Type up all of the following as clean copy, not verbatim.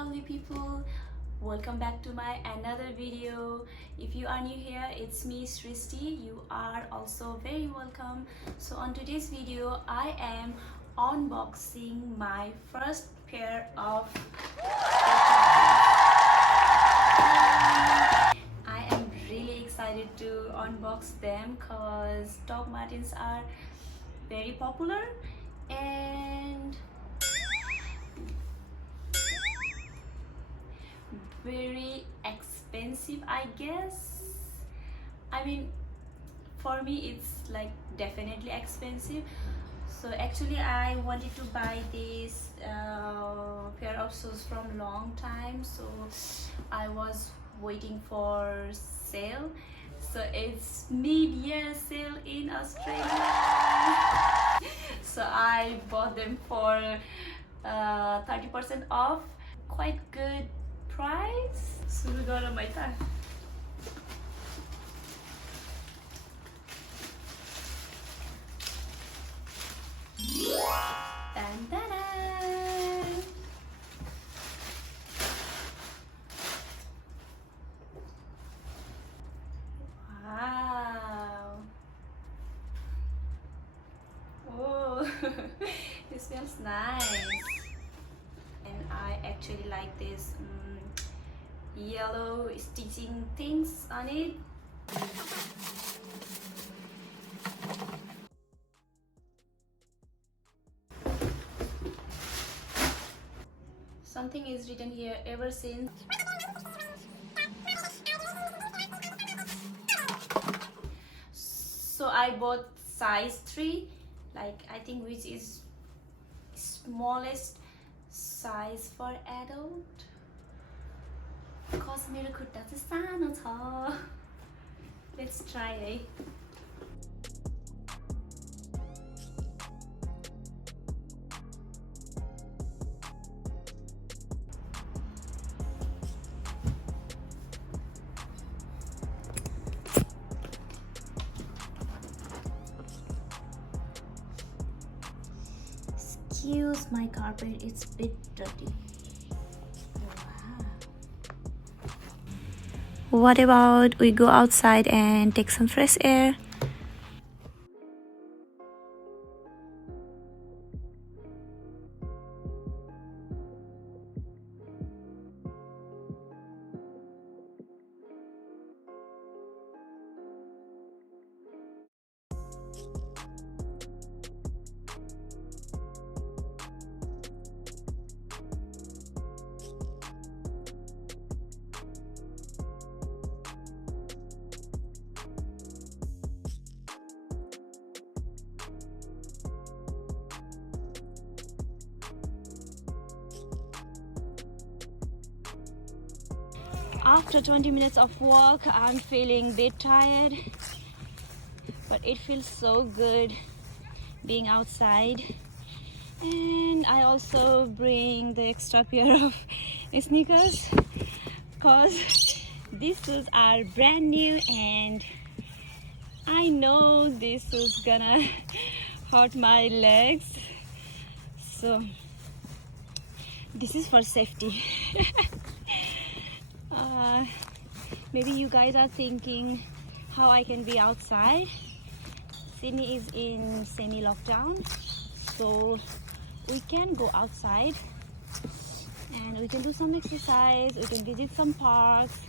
lovely people, welcome back to my another video. If you are new here, it's me Sristi. You are also very welcome. So on today's video I am unboxing my first pair of I am really excited to unbox them because Doc Martens are very popular and very expensive, I guess. I mean, for me it's like definitely expensive. So actually I wanted to buy this pair of shoes from long time, so I was waiting for sale. So it's mid-year sale in Australia. So I bought them for 30% off. Quite good price. Suruh gala mai ta. Dun, dun, dun. Wow. Oh, it smells nice. And I actually like this yellow stitching things on it. Something is written here, ever since. So I bought size 3, like I think, which is smallest size for adult. Because मेरो खुट्टा चाहिँ सानो छ. Let's try है. Excuse my carpet, it's a bit dirty. What about we go outside and take some fresh air? After 20 minutes of walk, I'm feeling a bit tired, but it feels so good being outside. And I also bring the extra pair of sneakers because these shoes are brand new and I know this is gonna hurt my legs, so this is for safety. Maybe you guys are thinking how I can be outside. Sydney is in semi-lockdown, so we can go outside and we can do some exercise, we can visit some parks,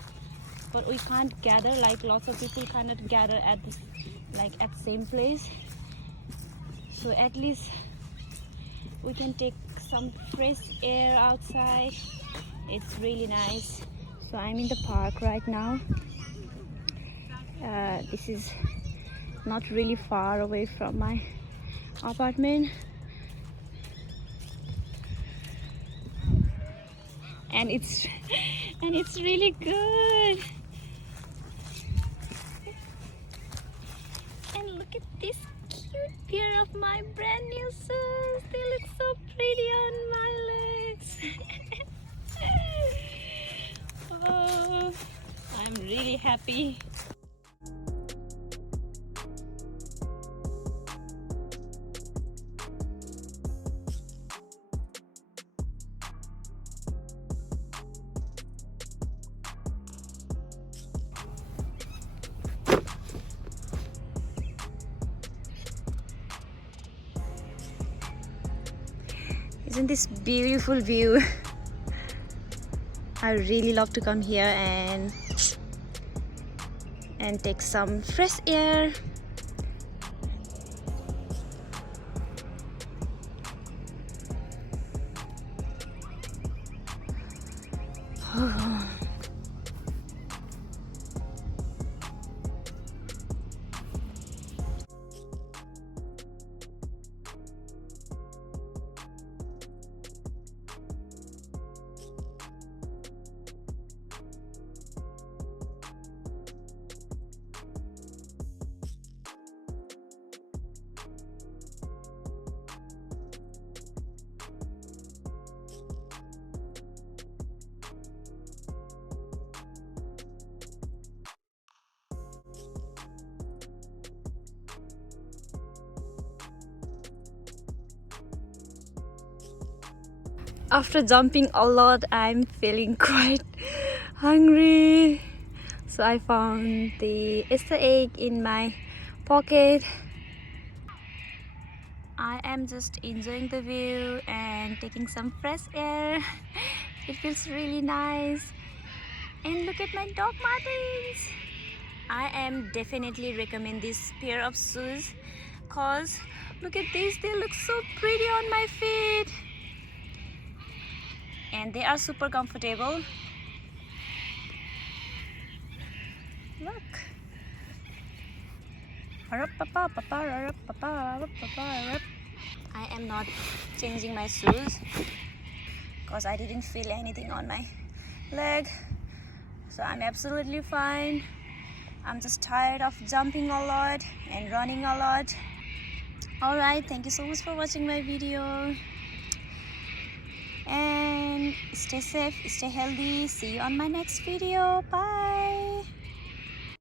but we can't gather, like lots of people cannot gather at the same place. So at least we can take some fresh air outside. It's really nice. So I'm in the park right now. This is not really far away from my apartment, and it's really good. And look at this cute pair of my brand new shoes. They look so pretty on my legs. Oh, I'm really happy. Isn't this beautiful view? I really love to come here and take some fresh air. After jumping a lot, I'm feeling quite hungry. So I found the Easter egg in my pocket. I am just enjoying the view and taking some fresh air. It feels really nice. And look at my dog Martens. I am definitely recommend this pair of shoes cause look at these, they look so pretty on my feet. And they are super comfortable. Look. I am not changing my shoes because I didn't feel anything on my leg. So I'm absolutely fine. I'm just tired of jumping a lot and running a lot. Alright, thank you so much for watching my video. And stay safe, stay healthy. See you on my next video. Bye.